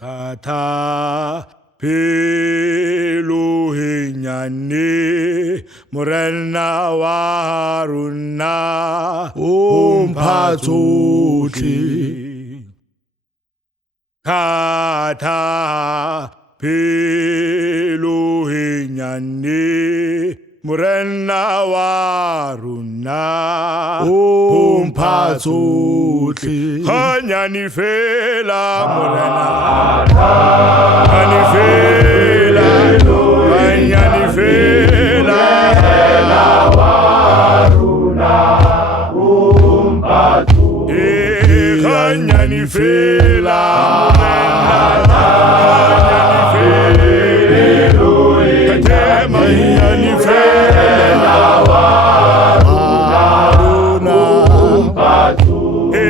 Kata Peluhinyani Morena Waruna Umpatsuti Kata Peluhinyani Morena Waruna Umpatsuti Hanyani Fela Morena Hanyani Fela Hanyani Fela Waruna Umpatsuti Hanyani Fela Hanyani Fela Waruna Umpatsuti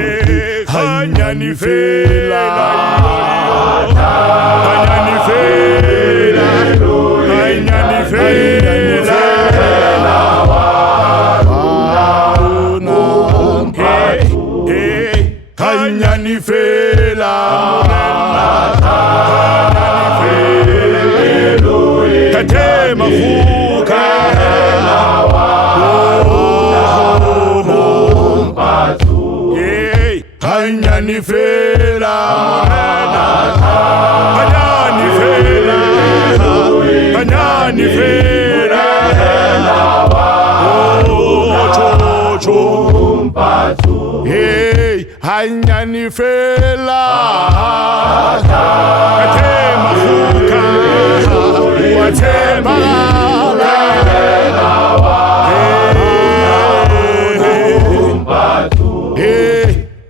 Hanyani Fela Hanyani Fela Hanyani Fela Waruna Hanyani Fela Kate Mafuka Hanyani Fela Hanyani Fela Hanyani Fela Hanyani Fela Kate Mafuka Wate Bala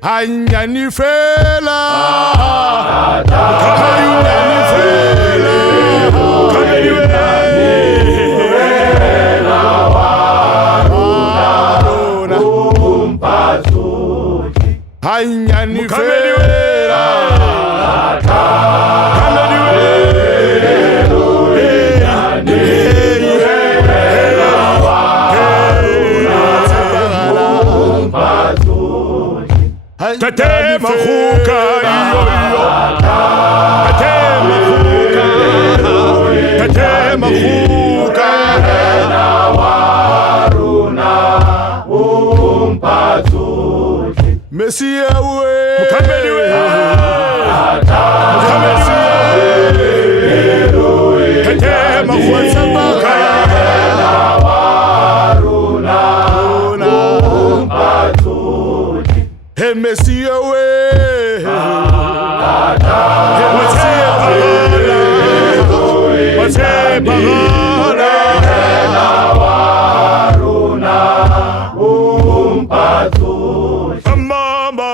Hanyani Fela Hanyani Fela Hanyani Fela Tate Mafuka Tate Mafuka Tate Mafuka Waruna Umpatsuti Messiah we Mukameli we Tate Mafuka Waruna Umpatsuti Hey Messiah we Waruna Umpatsuti Mama